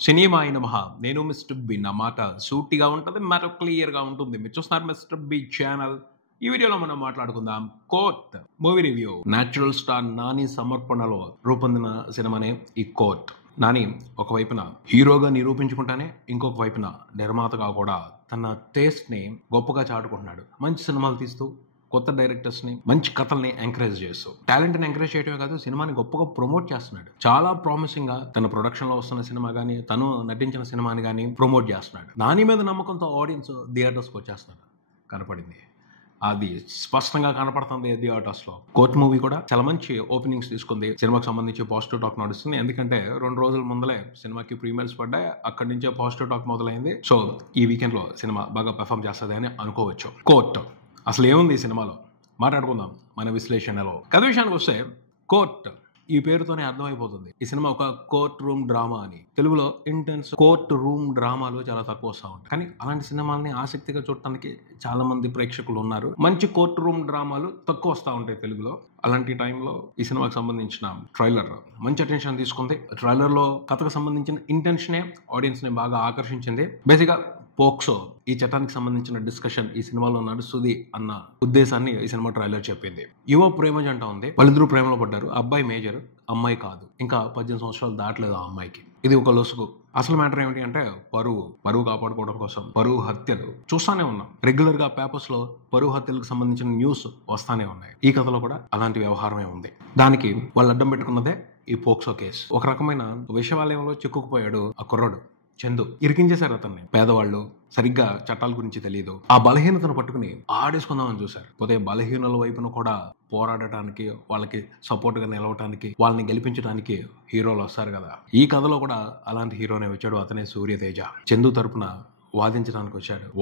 సినిమాయ నమః. నేను mister B. నా మాట సూటిగా ఉంటది. మ్యాటర్ క్లియర్‌గా ఉంటుంది. మీరు చూస్తున్నారు మిస్టర్ బి ఛానల్. ఈ వీడియోలో మనం మాట్లాడుకుందాం court movie review. Natural star Nani సమర్పణలో రూపొందిన సినిమానే ఈ కోర్ట్. నాని ఒకవైపున హీరోగా నిరూపించుకుంటానే ఇంకొక వైపున నిర్మాతగా కూడా తన టేస్ట్‌ని గొప్పగా చాటుకుంటున్నాడు. మంచి సినిమాలు తీస్తూ కొత్త డైరెక్టర్స్ని మంచి కథల్ని ఎంకరేజ్ చేస్తూ టాలెంట్ని ఎంకరేజ్ చేయడమే కాదు సినిమాని గొప్పగా ప్రమోట్ చేస్తున్నాడు. చాలా ప్రామిసింగ్ గా తన ప్రొడక్షన్ లో వస్తున్న సినిమా కానీ తను నటించిన సినిమాని కానీ ప్రమోట్ చేస్తున్నాడు. నాని మీద నమ్మకంతో ఆడియన్స్ థియేటర్స్కి వచ్చేస్తున్నాడు. కనపడింది అది స్పష్టంగా కనపడుతుంది థియేటర్స్ లో. కోర్ట్ మూవీ కూడా చాలా మంచి ఓపెనింగ్స్ తీసుకుంది. సినిమాకి సంబంధించి పాజిటివ్ టాక్ నడుస్తుంది. ఎందుకంటే 2 రోజుల ముందలే సినిమాకి ప్రీమియర్స్ పడ్డాయి. అక్కడి నుంచే పాజిటివ్ టాక్ మొదలైంది. సో ఈ వీకెండ్ లో సినిమా బాగా పెర్ఫామ్ చేస్తుంది అని అనుకోవచ్చు. కోర్ట్ అసలు ఏముంది ఈ సినిమాలో మాట్లాడుకుందాం మన విశ్లేషణలో. కథ విషయానికి వస్తే కోర్ట్ ఈ పేరుతోనే అర్థమైపోతుంది ఈ సినిమా ఒక కోర్ట్ రూమ్ డ్రామా అని. తెలుగులో ఇంటెన్స్ కోర్ట్ రూమ్ డ్రామాలు చాలా తక్కువ వస్తూ ఉంటాయి. కానీ అలాంటి సినిమాల్ని ఆసక్తిగా చూడటానికి చాలా మంది ప్రేక్షకులు ఉన్నారు. మంచి కోర్ట్ రూమ్ డ్రామాలు తక్కువ వస్తూ ఉంటాయి తెలుగులో. అలాంటి టైంలో ఈ సినిమాకి సంబంధించిన ట్రైలర్ మంచి అటెన్షన్ తీసుకుంది. ట్రైలర్ లో కథకు సంబంధించిన ఇంటెన్షనే ఆడియన్స్ ని బాగా ఆకర్షించింది. బేసిక్గా పోక్సో ఈ చట్టానికి సంబంధించిన డిస్కషన్ ఈ సినిమాలో నడుస్తుంది అన్న ఉద్దేశాన్ని ఈ సినిమా ట్రైలర్ చెప్పింది. యువ ప్రేమ జంట ఉంది. వాళ్ళిద్దరూ ప్రేమలో పడ్డారు. అబ్బాయి మేజర్, అమ్మాయి కాదు. ఇంకా 18 సంవత్సరాలు దాటలేదు ఆ అమ్మాయికి. ఇది ఒక లొసుగు. అసలు మ్యాటర్ ఏమిటి అంటే పరువు కాపాడుకోవడం కోసం పరువు హత్యలు చూస్తానే ఉన్నాం. రెగ్యులర్ గా పేపర్స్ లో పరువు హత్యలకు సంబంధించిన న్యూస్ వస్తానే ఉన్నాయి. ఈ కథలో కూడా అలాంటి వ్యవహారమే ఉంది. దానికి వాళ్ళు అడ్డం పెట్టుకున్నదే ఈ పోక్సో కేసు. ఒక రకమైన విషవాలయంలో చిక్కుకుపోయాడు ఆ కుర్రాడు చందు. ఇరికించేశారు అతన్ని. పేదవాళ్ళు, సరిగ్గా చట్టాల గురించి తెలియదు. ఆ బలహీనతను పట్టుకుని ఆడేసుకుందామని చూశారు. పోతే బలహీనుల వైపున కూడా పోరాడటానికి, వాళ్ళకి సపోర్ట్ గా నిలవటానికి, వాళ్ళని గెలిపించడానికి హీరోలు వస్తారు కదా. ఈ కథలో కూడా అలాంటి హీరోనే వచ్చాడు. అతనే సూర్యతేజ. చందు తరపున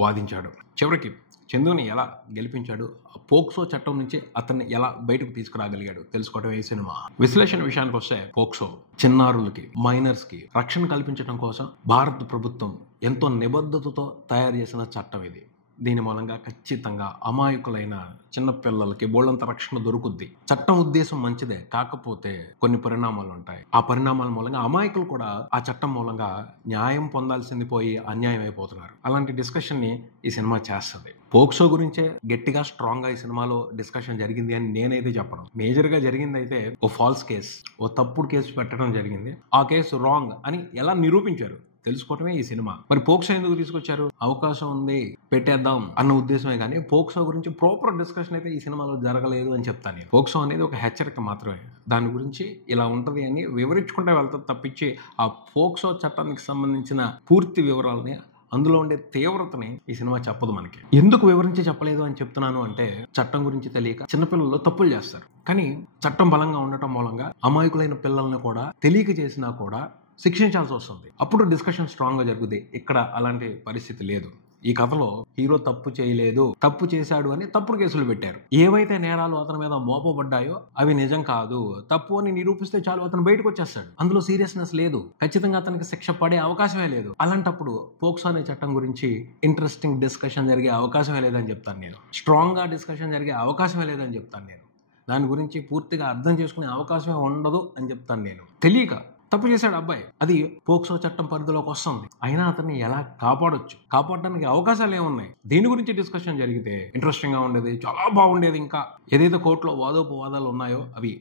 వాదించాడు. చివరికి చందుని ఎలా గెలిపించాడు, పోక్సో చట్టం నుంచి అతన్ని ఎలా బయటకు తీసుకురాగలిగాడు తెలుసుకోవడం ఈ సినిమా. విశ్లేషణ విషయానికి వస్తే పోక్సో చిన్నారులకి, మైనర్స్ కి రక్షణ కల్పించడం కోసం భారత ప్రభుత్వం ఎంతో నిబద్ధతతో తయారు చేసిన చట్టం ఇది. దీని మూలంగా ఖచ్చితంగా అమాయకులైన చిన్నపిల్లలకి బోళ్ళంత రక్షణ దొరుకుద్ది. చట్టం ఉద్దేశం మంచిదే, కాకపోతే కొన్ని పరిణామాలు ఉంటాయి. ఆ పరిణామాల మూలంగా అమాయకులు కూడా ఆ చట్టం మూలంగా న్యాయం పొందాల్సింది పోయి అన్యాయం అయిపోతున్నారు. అలాంటి డిస్కషన్ ని ఈ సినిమా చేస్తుంది. పోక్సో గురించే గట్టిగా స్ట్రాంగ్ గా ఈ సినిమాలో డిస్కషన్ జరిగింది అని నేనైతే చెప్పను. మేజర్ గా జరిగింది అయితే ఓ ఫాల్స్ కేసు, ఓ తప్పుడు కేసు పెట్టడం జరిగింది. ఆ కేసు రాంగ్ అని ఎలా నిరూపించారు తెలుసుకోవటమే ఈ సినిమా. మరి పోక్సో ఎందుకు తీసుకొచ్చారు? అవకాశం ఉంది పెట్టేద్దాం అన్న ఉద్దేశమే కానీ పోక్సో గురించి ప్రాపర్ డిస్కషన్ అయితే ఈ సినిమాలో జరగలేదు అని చెప్తాను నేను. పోక్సో అనేది ఒక హెచ్చరిక మాత్రమే. దాని గురించి ఇలా ఉంటది అని వివరించుకుంటే వెళ్తా తప్పించి ఆ పోక్సో చట్టానికి సంబంధించిన పూర్తి వివరాలని, అందులో ఉండే తీవ్రతని ఈ సినిమా చెప్పదు మనకి. ఎందుకు వివరించి చెప్పలేదు అని చెప్తున్నాను అంటే, చట్టం గురించి తెలియక చిన్నపిల్లలు తప్పులు చేస్తారు. కానీ చట్టం బలంగా ఉండటం మూలంగా అమాయకులైన పిల్లల్ని కూడా తెలియక చేసినా కూడా శిక్షించాల్సి వస్తుంది. అప్పుడు డిస్కషన్ స్ట్రాంగ్ గా జరుగుతుంది. ఇక్కడ అలాంటి పరిస్థితి లేదు. ఈ కథలో హీరో తప్పు చేయలేదు, తప్పు చేశాడు అని తప్పుడు కేసులు పెట్టారు. ఏవైతే నేరాలు అతని మీద మోపబడ్డాయో అవి నిజం కాదు, తప్పు అని నిరూపిస్తే చాలు అతను బయటకు వచ్చేస్తాడు. అందులో సీరియస్నెస్ లేదు. ఖచ్చితంగా అతనికి శిక్ష పడే అవకాశమే లేదు. అలాంటప్పుడు పోక్సో అనే చట్టం గురించి ఇంట్రెస్టింగ్ డిస్కషన్ జరిగే అవకాశమే లేదని చెప్తాను నేను. స్ట్రాంగ్ గా డిస్కషన్ జరిగే అవకాశమే లేదని చెప్తాను నేను. దాని గురించి పూర్తిగా అర్థం చేసుకునే అవకాశమే ఉండదు అని చెప్తాను నేను. తెలియక తప్పు చేశాడు అబ్బాయి, అది పోక్సో చట్టం పరిధిలోకి వస్తుంది. అయినా అతన్ని ఎలా కాపాడడానికి అవకాశాలు ఏమున్నాయి? దీని గురించి డిస్కషన్ జరిగితే ఇంట్రెస్టింగ్ గా ఉండేది, చాలా బాగుండేది. ఇంకా ఏదైతే కోర్టులో వాదోపవాదాలు ఉన్నాయో అవి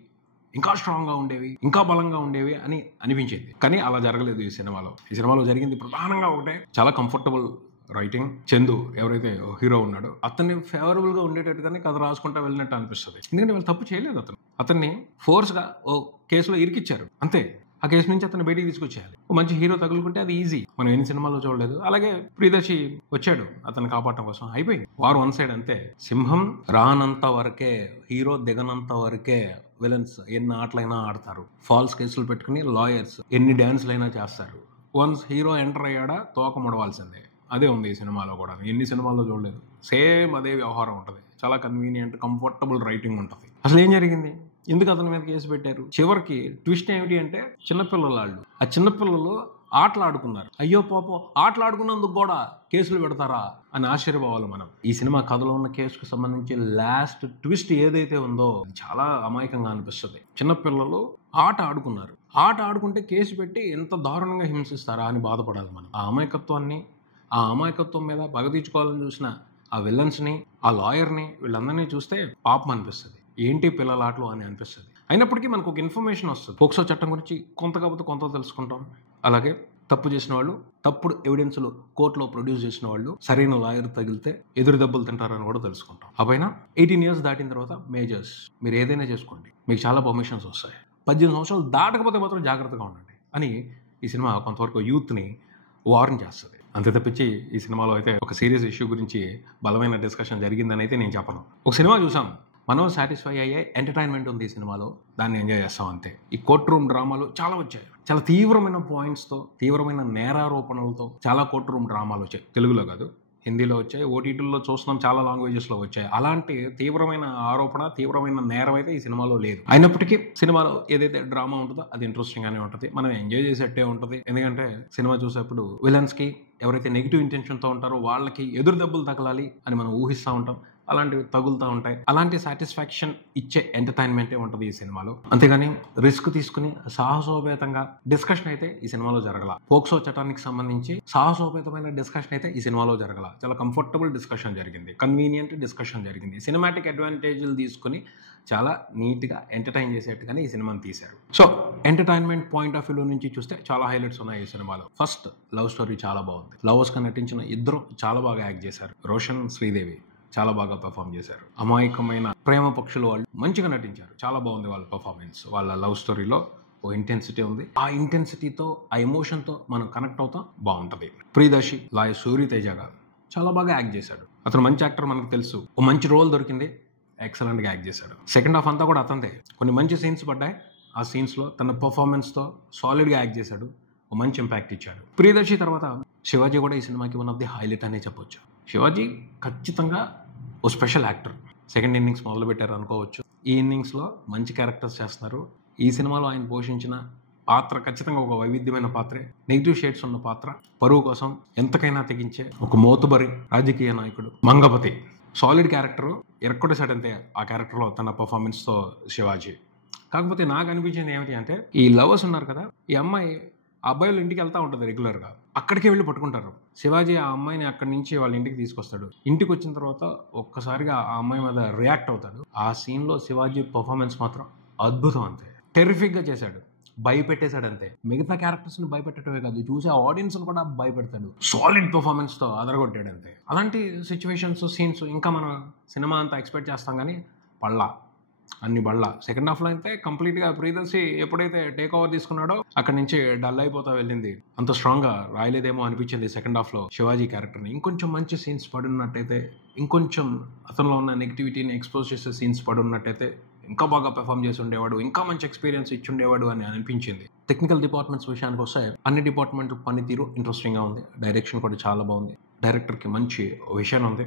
ఇంకా స్ట్రాంగ్ గా ఉండేవి, ఇంకా బలంగా ఉండేవి అని అనిపించింది. కానీ అలా జరగలేదు ఈ సినిమాలో. ఈ సినిమాలో జరిగింది ప్రధానంగా ఒకటే, చాలా కంఫర్టబుల్ రైటింగ్. చందు ఎవరైతే హీరో ఉన్నాడో అతన్ని ఫేవరబుల్ గా ఉండేటట్టుగానే కథ రాసుకుంటా వెళ్ళినట్టు అనిపిస్తుంది. ఎందుకంటే వాళ్ళు తప్పు చేయలేదు. అతన్ని ఫోర్స్ గా ఓ కేసులో ఇరికిచ్చారు అంతే. ఆ కేసు నుంచి అతను బయటికి తీసుకొచ్చేయాలి. మంచి హీరో తగులుకుంటే అది ఈజీ. మనం ఎన్ని సినిమాల్లో చూడలేదు. అలాగే ప్రియదర్శి వచ్చాడు అతను కాపాడటం కోసం. అయిపోయింది. వారు వన్ సైడ్ అంతే. సింహం రానంత వరకే, హీరో దిగనంత వరకే విలన్స్ ఎన్ని ఆటలైనా ఆడతారు. ఫాల్స్ కేసులు పెట్టుకుని లాయర్స్ ఎన్ని డాన్స్లైనా చేస్తారు. వన్స్ హీరో ఎంటర్ అయ్యాడా తోక ముడవాల్సిందే. అదే ఉంది ఈ సినిమాలో కూడా. ఎన్ని సినిమాల్లో చూడలేదు. సేమ్ అదే వ్యవహారం ఉంటుంది. చాలా కన్వీనియంట్, కంఫర్టబుల్ రైటింగ్ ఉంటుంది. అసలు ఏం జరిగింది? ఎందుకు అతని మీద కేసు పెట్టారు? చివరికి ట్విస్ట్ ఏమిటి అంటే చిన్నపిల్లలు, ఆ చిన్నపిల్లలు ఆటలు ఆడుకున్నారు. అయ్యో పాపం, ఆటలు ఆడుకున్నందుకు కూడా కేసులు పెడతారా అని ఆశ్చర్యపోవాలి మనం. ఈ సినిమా కథలో ఉన్న కేసుకు సంబంధించి లాస్ట్ ట్విస్ట్ ఏదైతే ఉందో చాలా అమాయకంగా అనిపిస్తుంది. చిన్నపిల్లలు ఆట ఆడుకున్నారు, ఆట ఆడుకుంటే కేసు పెట్టి ఎంత దారుణంగా హింసిస్తారా అని బాధపడాలి మనం. ఆ అమాయకత్వం మీద పగ తీర్చుకోవాలని చూసిన ఆ విలన్స్ని, ఆ లాయర్ని, వీళ్ళందరినీ చూస్తే పాపం అనిపిస్తుంది. ఏంటి పిల్లల ఆటలు అని అనిపిస్తుంది. అయినప్పటికీ మనకు ఒక ఇన్ఫర్మేషన్ వస్తుంది. పోక్సో చట్టం గురించి కొంత కాకపోతే కొంత తెలుసుకుంటాం. అలాగే తప్పు చేసిన వాళ్ళు, తప్పుడు ఎవిడెన్స్లు కోర్టులో ప్రొడ్యూస్ చేసిన వాళ్ళు సరైన లాయర్ తగిలితే ఎదురు దెబ్బలు తింటారని కూడా తెలుసుకుంటాం. ఆ పైన 18 years దాటిన తర్వాత మేజర్స్ మీరు ఏదైనా చేసుకోండి, మీకు చాలా పర్మిషన్స్ వస్తాయి. 18 సంవత్సరాలు దాటకపోతే మాత్రం జాగ్రత్తగా ఉండండి అని ఈ సినిమా కొంతవరకు యూత్ని వార్న్ చేస్తుంది. అంతే తప్పించి ఈ సినిమాలో అయితే ఒక సీరియస్ ఇష్యూ గురించి బలమైన డిస్కషన్ జరిగిందని అయితే నేను చెప్పను. ఒక సినిమా చూసాం, మనం సాటిస్ఫై అయ్యే ఎంటర్టైన్మెంట్ ఉంది ఈ సినిమాలో, దాన్ని ఎంజాయ్ చేస్తాం అంతే. ఈ కోర్ట్ రూమ్ డ్రామాలు చాలా వచ్చాయి, చాలా తీవ్రమైన పాయింట్స్తో, తీవ్రమైన నేరారోపణలతో చాలా కోర్ట్ రూమ్ డ్రామాలు వచ్చాయి. తెలుగులో కాదు, హిందీలో వచ్చాయి, ఓటీటీల్లో చూస్తున్నాం, చాలా లాంగ్వేజెస్లో వచ్చాయి. అలాంటి తీవ్రమైన ఆరోపణ, తీవ్రమైన నేరం అయితే ఈ సినిమాలో లేదు. అయినప్పటికీ సినిమాలో ఏదైతే డ్రామా ఉంటుందో అది ఇంట్రెస్టింగ్గానే ఉంటుంది, మనం ఎంజాయ్ చేసేట్టే ఉంటుంది. ఎందుకంటే సినిమా చూసేప్పుడు విలన్స్కి ఎవరైతే నెగిటివ్ ఇంటెన్షన్తో ఉంటారో వాళ్ళకి ఎదురు దెబ్బలు తగలాలి అని మనం ఊహిస్తూ ఉంటాం. అలాంటివి తగులుతూ ఉంటాయి. అలాంటి సాటిస్ఫాక్షన్ ఇచ్చే ఎంటర్టైన్మెంటే ఉంటుంది ఈ సినిమాలో. అంతేగాని రిస్క్ తీసుకుని సాహసోపేతంగా డిస్కషన్ అయితే ఈ సినిమాలో జరగల. పోక్సో చట్టానికి సంబంధించి సాహసోపేతమైన డిస్కషన్ అయితే ఈ సినిమాలో జరగల. చాలా కంఫర్టబుల్ డిస్కషన్ జరిగింది, కన్వీనియంట్ డిస్కషన్ జరిగింది. సినిమాటిక్ అడ్వాంటేజ్లు తీసుకుని చాలా నీట్గా ఎంటర్టైన్ చేసేట్టుగానే ఈ సినిమాని తీశారు. So entertainment point of view నుంచి చూస్తే చాలా హైలైట్స్ ఉన్నాయి ఈ సినిమాలో. ఫస్ట్, లవ్ స్టోరీ చాలా బాగుంది. లవర్స్గా నటించిన ఇద్దరు చాలా బాగా యాక్ట్ చేశారు. రోషన్, శ్రీదేవి చాలా బాగా పెర్ఫామ్ చేశారు. అమాయకమైన ప్రేమ పక్షులు వాళ్ళు మంచిగా నటించారు. చాలా బాగుంది వాళ్ళ పర్ఫార్మెన్స్. వాళ్ళ లవ్ స్టోరీలో ఓ ఇంటెన్సిటీ ఉంది. ఆ ఇంటెన్సిటీతో, ఆ ఎమోషన్తో మనం కనెక్ట్ అవుతాం, బాగుంటుంది. ప్రియదర్శి లాయర్ సూర్యతేజ గారు చాలా బాగా యాక్ట్ చేశాడు. అతను మంచి యాక్టర్, మనకు తెలుసు. ఓ మంచి రోల్ దొరికింది, ఎక్సలెంట్గా యాక్ట్ చేశాడు. సెకండ్ హాఫ్ అంతా కూడా అతనిదే. కొన్ని మంచి సీన్స్ పడ్డాయి, ఆ సీన్స్లో తన పర్ఫార్మెన్స్తో సాలిడ్గా యాక్ట్ చేశాడు, ఓ మంచి ఇంపాక్ట్ ఇచ్చాడు. ప్రియదర్శి తర్వాత శివాజీ కూడా ఈ సినిమాకి వన్ ఆఫ్ ది హైలైట్ అనే చెప్పొచ్చు. శివాజీ ఖచ్చితంగా ఓ స్పెషల్ యాక్టర్. సెకండ్ ఇన్నింగ్స్ మొదలు పెట్టారు అనుకోవచ్చు. ఈ ఇన్నింగ్స్లో మంచి క్యారెక్టర్స్ చేస్తున్నారు. ఈ సినిమాలో ఆయన పోషించిన పాత్ర ఖచ్చితంగా ఒక వైవిధ్యమైన పాత్రే. నెగిటివ్ షేడ్స్ ఉన్న పాత్ర, పరువు కోసం ఎంతకైనా తెగించే ఒక మోతుబరి రాజకీయ నాయకుడు మంగపతి. సాలిడ్ క్యారెక్టర్, ఎరక్కొట్టేసాడంతే ఆ క్యారెక్టర్లో తన పర్ఫార్మెన్స్తో శివాజీ. కాకపోతే నాకు అనిపించింది ఏమిటి అంటే, ఈ లవర్స్ ఉన్నారు కదా, ఈ అమ్మాయి ఆ అబ్బాయిలు ఇంటికి వెళ్తూ ఉంటుంది రెగ్యులర్గా, అక్కడికే వెళ్ళి పట్టుకుంటారు. శివాజీ ఆ అమ్మాయిని అక్కడి నుంచి వాళ్ళ ఇంటికి తీసుకొస్తాడు. ఇంటికి వచ్చిన తర్వాత ఒక్కసారిగా ఆ అమ్మాయి మీద రియాక్ట్ అవుతాడు. ఆ సీన్లో శివాజీ పర్ఫార్మెన్స్ మాత్రం అద్భుతం, అంతే టెరిఫిక్గా చేశాడు, భయపెట్టేశాడు అంతే. మిగతా క్యారెక్టర్స్ని భయపెట్టడమే కాదు, చూసే ఆడియన్స్ని కూడా భయపెడతాడు. సాలిడ్ పర్ఫార్మెన్స్తో అదరగొట్టాడు అంతే. అలాంటి సిచ్యువేషన్స్, సీన్స్ ఇంకా మనం సినిమా అంతా ఎక్స్పెక్ట్ చేస్తాం, కానీ అన్ని బళ్ళ. సెకండ్ హాఫ్లో అయితే కంప్లీట్గా ప్రియదర్శి ఎప్పుడైతే టేక్ ఓవర్ తీసుకున్నాడో అక్కడి నుంచి డల్ అయిపోతా వెళ్ళింది. అంత స్ట్రాంగ్గా రాయలేదేమో అనిపించింది సెకండ్ హాఫ్లో శివాజీ క్యారెక్టర్ని. ఇంకొంచెం మంచి సీన్స్ పడున్నట్టయితే, ఇంకొంచెం అతనిలో ఉన్న నెగిటివిటీని ఎక్స్పోజ్ చేసే సీన్స్ పడున్నట్టయితే ఇంకా బాగా పెర్ఫామ్ చేసి ఉండేవాడు, ఇంకా మంచి ఎక్స్పీరియన్స్ ఇచ్చి ఉండేవాడు అని అనిపించింది. టెక్నికల్ డిపార్ట్మెంట్స్ విషయానికి వస్తే అన్ని డిపార్ట్మెంట్ పనితీరు ఇంట్రెస్టింగ్గా ఉంది. డైరెక్షన్ కూడా చాలా బాగుంది. డైరెక్టర్కి మంచి విషయం ఉంది.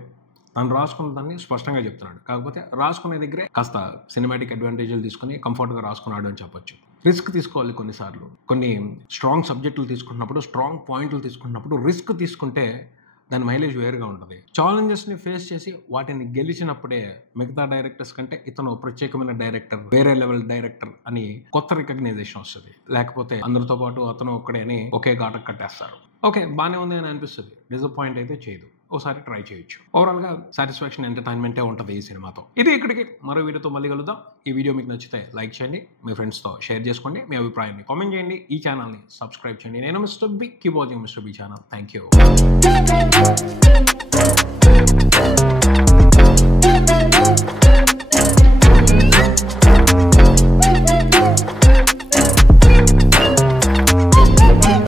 తను రాసుకున్న దాన్ని స్పష్టంగా చెప్తున్నాడు. కాకపోతే రాసుకునే దగ్గరే కాస్త సినిమాటిక్ అడ్వాంటేజ్లు తీసుకుని కంఫర్ట్గా రాసుకున్నాడు అని చెప్పొచ్చు. రిస్క్ తీసుకోవాలి కొన్నిసార్లు. కొన్ని స్ట్రాంగ్ సబ్జెక్టులు తీసుకుంటున్నప్పుడు, స్ట్రాంగ్ పాయింట్లు తీసుకుంటున్నప్పుడు రిస్క్ తీసుకుంటే దాని మైలేజ్ వేరుగా ఉంటుంది. ఛాలెంజెస్ని ఫేస్ చేసి వాటిని గెలిచినప్పుడే మిగతా డైరెక్టర్స్ కంటే ఇతను ప్రత్యేకమైన డైరెక్టర్, వేరే లెవెల్ డైరెక్టర్ అని కొత్త రికగ్నైజేషన్ వస్తుంది. లేకపోతే అందరితో పాటు అతను ఒక్కడే అని ఒకే ఘాటకు కట్టేస్తారు. ఓకే, బాగానే ఉంది అని అనిపిస్తుంది, డిసప్పాయింట్ అయితే చేయదు. ఒకసారి ట్రై చేయొచ్చు. ఓవరాల్గా సాటిస్ఫాక్షన్, ఎంటర్టైన్మెంటే ఉంటుంది ఈ సినిమాతో. ఇది ఇక్కడికి. మరో వీడియోతో మళ్ళీ కలుద్దాం. ఈ వీడియో మీకు నచ్చితే లైక్ చేయండి, మీ ఫ్రెండ్స్తో షేర్ చేసుకోండి, మీ అభిప్రాయాన్ని కామెంట్ చేయండి, ఈ ఛానల్ని సబ్స్క్రైబ్ చేయండి. నేను mister B, keep watching mister B channel. Thank you.